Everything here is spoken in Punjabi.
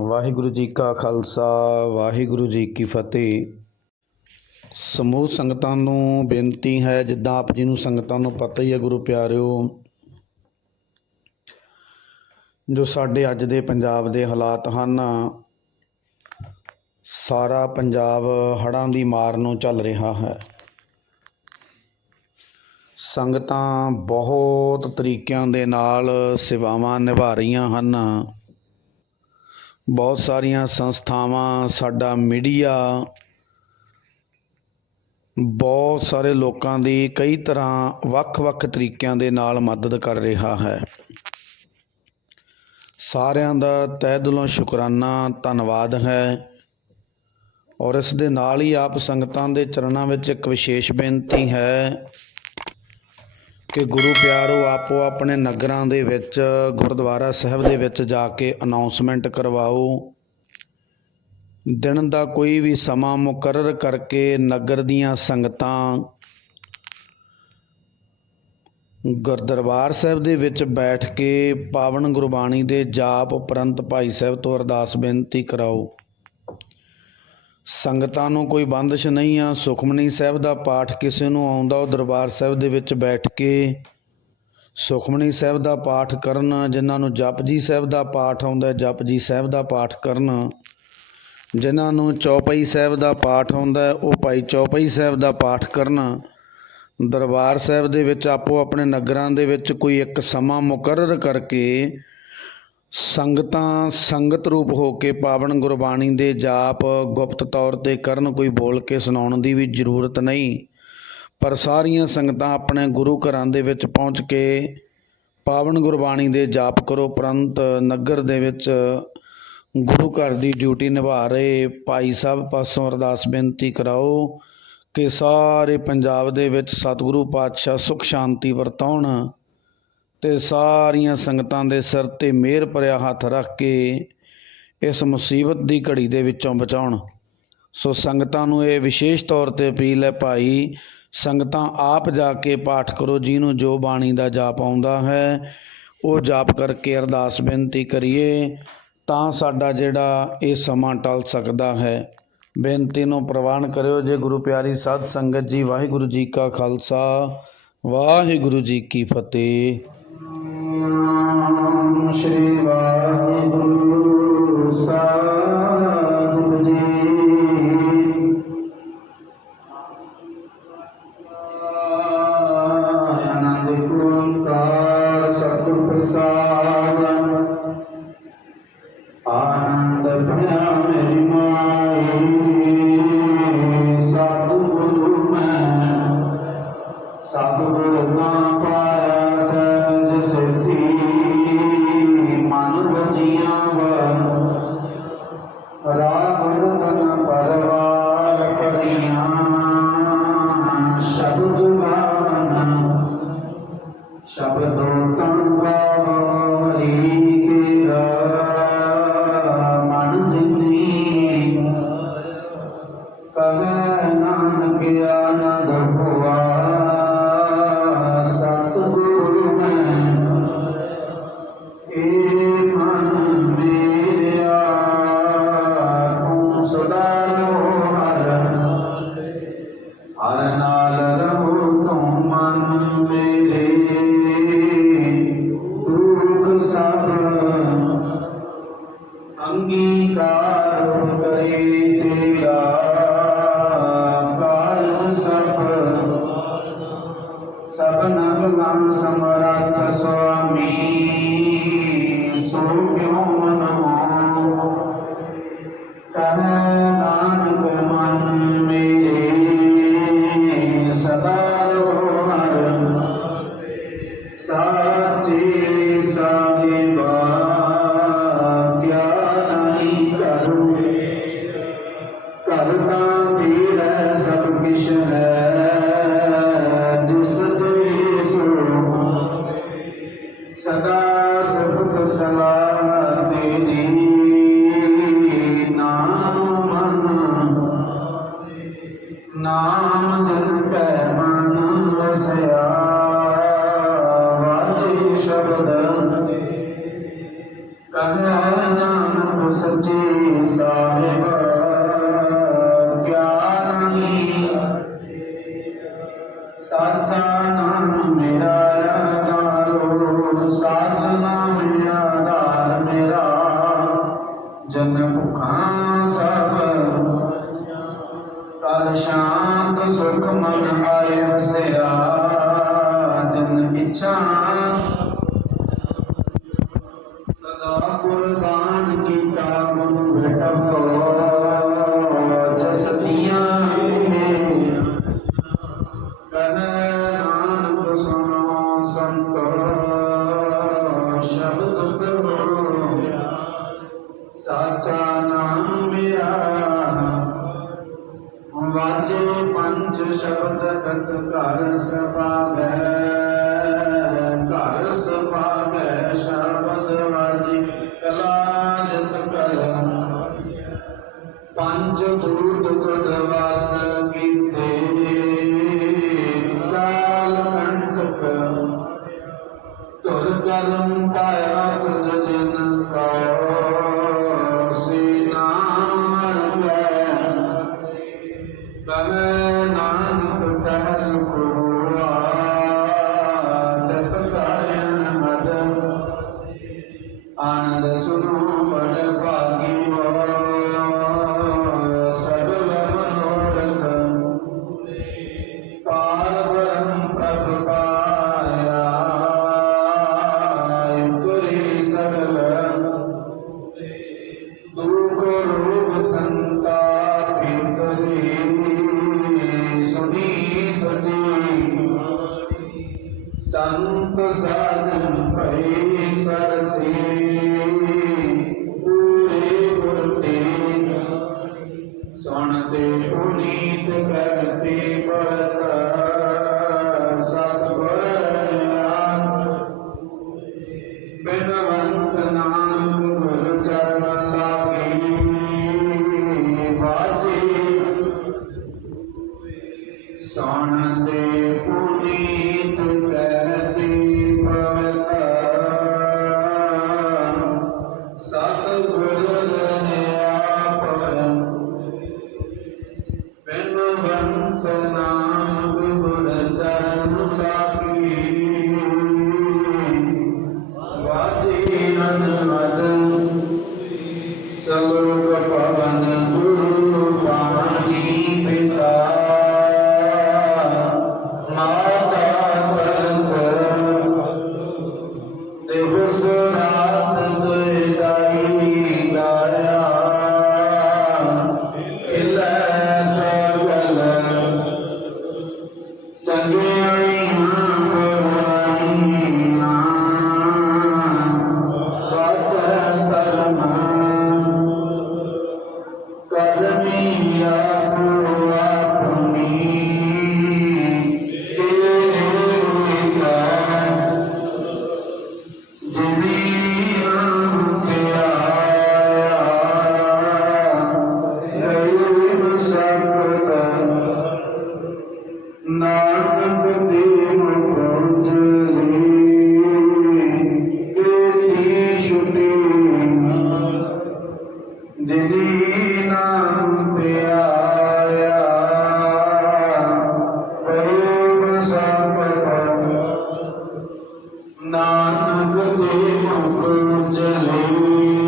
ਵਾਹਿਗੁਰੂ ਜੀ ਕਾ ਖਾਲਸਾ, ਵਾਹਿਗੁਰੂ ਜੀ ਕੀ ਫਤਿਹ। ਸਮੂਹ ਸੰਗਤਾਂ ਨੂੰ ਬੇਨਤੀ ਹੈ, ਜਿੱਦਾਂ ਆਪ ਜੀ ਨੂੰ ਸੰਗਤਾਂ ਨੂੰ ਪਤਾ ਹੀ ਹੈ ਗੁਰੂ ਪਿਆਰਿਓ, ਜੋ ਸਾਡੇ ਅੱਜ ਦੇ ਪੰਜਾਬ ਦੇ ਹਾਲਾਤ ਹਨ, ਸਾਰਾ ਪੰਜਾਬ ਹੜ੍ਹਾਂ ਦੀ ਮਾਰ ਨੂੰ ਚੱਲ ਰਿਹਾ ਹੈ। ਸੰਗਤਾਂ ਬਹੁਤ ਤਰੀਕਿਆਂ ਦੇ ਨਾਲ ਸੇਵਾਵਾਂ ਨਿਭਾ ਰਹੀਆਂ ਹਨ। ਬਹੁਤ ਸਾਰੀਆਂ ਸੰਸਥਾਵਾਂ, ਸਾਡਾ ਮੀਡੀਆ, ਬਹੁਤ ਸਾਰੇ ਲੋਕਾਂ ਦੀ ਕਈ ਤਰ੍ਹਾਂ ਵੱਖ-ਵੱਖ ਤਰੀਕਿਆਂ ਦੇ ਨਾਲ ਮਦਦ ਕਰ ਰਿਹਾ ਹੈ। ਸਾਰਿਆਂ ਦਾ ਤਹਿ ਦਿਲੋਂ ਸ਼ੁਕਰਾਨਾ, ਧੰਨਵਾਦ ਹੈ। ਔਰ ਇਸ ਦੇ ਨਾਲ ਹੀ ਆਪ ਸੰਗਤਾਂ ਦੇ ਚਰਨਾਂ ਵਿੱਚ ਇੱਕ ਵਿਸ਼ੇਸ਼ ਬੇਨਤੀ ਹੈ ਕਿ ਗੁਰੂ ਪਿਆਰੋ, ਆਪੋ ਆਪਣੇ ਨਗਰਾਂ ਦੇ ਵਿੱਚ, ਗੁਰਦੁਆਰਾ ਸਾਹਿਬ ਦੇ ਵਿੱਚ ਜਾ ਕੇ ਅਨਾਉਂਸਮੈਂਟ ਕਰਵਾਓ। ਦਿਨ ਦਾ ਕੋਈ ਵੀ ਸਮਾਂ ਮੁਕਰਰ ਕਰਕੇ ਨਗਰ ਦੀਆਂ ਸੰਗਤਾਂ ਗੁਰਦਰਬਾਰ ਸਾਹਿਬ ਦੇ ਵਿੱਚ ਬੈਠ ਕੇ ਪਾਵਨ ਗੁਰਬਾਣੀ ਦੇ ਜਾਪ ਉਪਰੰਤ ਭਾਈ ਸਾਹਿਬ ਤੋਂ ਅਰਦਾਸ ਬੇਨਤੀ ਕਰਾਓ। ਸੰਗਤਾਂ ਨੂੰ ਕੋਈ ਬੰਦਸ਼ ਨਹੀਂ ਆ, ਸੁਖਮਨੀ ਸਾਹਿਬ ਦਾ ਪਾਠ ਕਿਸੇ ਨੂੰ ਆਉਂਦਾ, ਉਹ ਦਰਬਾਰ ਸਾਹਿਬ ਦੇ ਵਿੱਚ ਬੈਠ ਕੇ ਸੁਖਮਨੀ ਸਾਹਿਬ ਦਾ ਪਾਠ ਕਰਨ, ਜਿਨ੍ਹਾਂ ਨੂੰ ਜਪਜੀ ਸਾਹਿਬ ਦਾ ਪਾਠ ਆਉਂਦਾ, ਜਪਜੀ ਸਾਹਿਬ ਦਾ ਪਾਠ ਕਰਨ। ਜਿਨ੍ਹਾਂ ਨੂੰ ਚੌਪਈ ਸਾਹਿਬ ਦਾ ਪਾਠ ਆਉਂਦਾ, ਉਹ ਭਾਈ ਚੌਪਈ ਸਾਹਿਬ ਦਾ ਪਾਠ ਕਰਨ। ਦਰਬਾਰ ਸਾਹਿਬ ਦੇ ਵਿੱਚ ਆਪੋ ਆਪਣੇ ਨਗਰਾਂ ਦੇ ਵਿੱਚ ਕੋਈ ਇੱਕ ਸਮਾਂ ਮੁਕਰਰ ਕਰਕੇ ਸੰਗਤਾਂ ਸੰਗਤ ਰੂਪ ਹੋ ਕੇ ਪਾਵਨ ਗੁਰਬਾਣੀ ਦੇ ਜਾਪ ਗੁਪਤ ਤੌਰ ਤੇ ਕਰਨ ਕੋਈ ਬੋਲ ਕੇ ਸੁਣਾਉਣ ਦੀ ਵੀ ਜ਼ਰੂਰਤ ਨਹੀਂ। ਪਰ ਸਾਰੀਆਂ ਸੰਗਤਾਂ ਆਪਣੇ ਗੁਰੂ ਘਰਾਂ ਦੇ ਵਿੱਚ ਪਹੁੰਚ ਕੇ ਪਾਵਨ ਗੁਰਬਾਣੀ ਦੇ ਜਾਪ ਕਰੋ ਉਪਰੰਤ ਨਗਰ ਦੇ ਵਿੱਚ ਗੁਰੂ ਘਰ ਦੀ ਡਿਊਟੀ ਨਿਭਾ ਰਹੇ ਭਾਈ ਸਾਹਿਬ ਪਾਸੋਂ ਅਰਦਾਸ ਬੇਨਤੀ ਕਰਾਓ ਕਿ ਸਾਰੇ ਪੰਜਾਬ ਦੇ ਵਿੱਚ ਸਤਿਗੁਰੂ ਪਾਤਸ਼ਾਹ ਸੁਖ ਸ਼ਾਂਤੀ ਵਰਤਾਉਣ। ਤੇ ਸਾਰੀਆਂ ਸੰਗਤਾਂ ਦੇ ਸਿਰ ਤੇ ਮਿਹਰ ਭਰਿਆ ਹੱਥ ਰੱਖ ਕੇ ਇਸ ਮੁਸੀਬਤ ਦੀ ਘੜੀ ਦੇ ਵਿੱਚੋਂ ਬਚਾਉਣ। ਸੋ ਸੰਗਤਾਂ ਨੂੰ ਇਹ ਵਿਸ਼ੇਸ਼ ਤੌਰ ਤੇ ਅਪੀਲ ਹੈ ਭਾਈ, ਸੰਗਤਾਂ ਆਪ ਜਾ ਕੇ ਪਾਠ ਕਰੋ, ਜਿਹਨੂੰ ਜੋ ਬਾਣੀ ਦਾ ਜਾਪ ਆਉਂਦਾ ਹੈ, ਉਹ ਜਾਪ ਕਰਕੇ ਅਰਦਾਸ ਬੇਨਤੀ ਕਰੀਏ, ਤਾਂ ਸਾਡਾ ਜਿਹੜਾ ਇਹ ਸਮਾਂ ਟਲ ਸਕਦਾ ਹੈ। ਬੇਨਤੀ ਨੂੰ ਪ੍ਰਵਾਨ ਕਰਿਓ ਜੇ ਗੁਰੂ ਪਿਆਰੀ ਸਾਧ ਸੰਗਤ ਜੀ, ਵਾਹਿਗੁਰੂ ਜੀ ਕਾ ਖਾਲਸਾ, ਵਾਹਿਗੁਰੂ ਜੀ ਕੀ ਫਤਿਹ। ਸ਼੍ਰੀ ਵਾਜੇ ਪੰਜ ਸ਼ਬਦ ਤਤ ਘਰ ਸਭਾਵੇ ਘਰ ਸਭਾਵੇ ਸ਼ਬਦ ਵਾਜੀ ਕਲਾਜਤ ਕਰ ਪੰਜ ਦੂਤ ਗੁਣ ਵਾਸ ਕਰਮ عنك تأسكون ਸੰਤ ਸਾਜਨ ਭਈ ਸਰਸੀ। ਪੂਰੇ ਗੁਰ ਤੇ ਸੁਣ ਤੇ ਪੁਨੀਤ ਕਰਤੇ ਬਤਾ ਸਤਿ ਬਰਨਾਮ ਬਿਨਵੰਤ ਨਾਨਕ ਦੇਵ ਚਲੇ